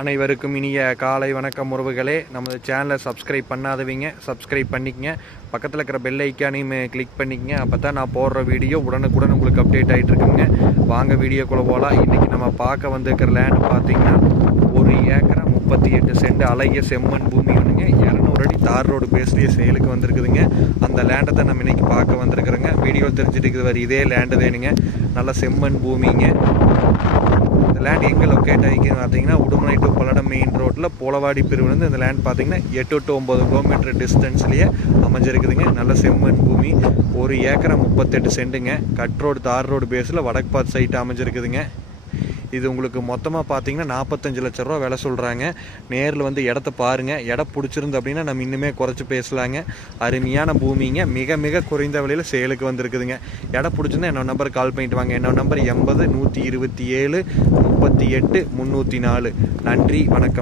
அனைவருக்கும் இனிய காலை வணக்கம் உறவுகளே. நமது சேனலை சப்ஸ்கிரைப் பண்ணாதவங்க. சப்ஸ்கிரைப் பண்ணிக்கங்க. பக்கத்தில் இருக்கிற பெல் ஐக்கானையும் கிளிக் பண்ணிக்கங்க. அப்போ தான் நான் போடுற வீடியோ உடனுக்குடன் உங்களுக்கு அப்டேட் ஆகிட்டு இருக்குங்க. வாங்க வீடியோக்குள்ளே போகலாம் இன்றைக்கி நம்ம பார்க்க வந்திருக்கிற லேண்ட் பார்த்தீங்கன்னா ஒரு ஏக்கரை முப்பத்தி எட்டு சென்ட் அழகிய செம்மண் பூமி ஒன்றுங்க இரநூறு அடி தார் ரோடு பேசுகிற சேலுக்கு வந்திருக்குதுங்க. அந்த லேண்டை தான் நம்ம இன்றைக்கி பார்க்க வந்திருக்கிறோங்க. வீடியோ தெரிஞ்சுட்டு இருக்கிற இதே லேண்டு வேணுங்க நல்ல செம்மண் பூமிங்க. இந்த லேண்ட் எங்கே லொக்கேட் ஆகிக்குன்னு பார்த்தீங்கன்னா உடுமலை டு பல்லடம் மெயின் ரோட்டில் போலவாடி பிரிவுலேருந்து இந்த லேண்ட் பார்த்தீங்கன்னா எட்டு டு ஒம்பது கிலோமீட்டர் டிஸ்டன்ஸ்லேயே அமைஞ்சிருக்குதுங்க. நல்ல செம்மண் பூமி. ஒரு ஏக்கரை முப்பத்தெட்டு சென்ட்டுங்க கட் ரோடு தார் ரோடு பேஸில் வடக்கு பாத் சைட் அமைஞ்சிருக்குதுங்க. இது உங்களுக்கு மொத்தமாக பார்த்தீங்கன்னா நாற்பத்தஞ்சு லட்ச ரூபா விலை சொல்கிறாங்க நேரில் வந்து இடத்த பாருங்கள் இடம் பிடிச்சிருந்து அப்படின்னா நம்ம இன்னுமே குறைச்சி பேசலாங்க. அருமையான பூமிங்க. மிக மிக குறைந்த விலையில் சேலுக்கு வந்திருக்குதுங்க. இடம் பிடிச்சிருந்தா என்னோட நம்பர் கால் பண்ணிட்டு வாங்க. என்னோட நம்பர் எண்பது நூற்றி இருபத்தி ஏழு முப்பத்தி எட்டு முந்நூற்றி நாலு. நன்றி வணக்கம்.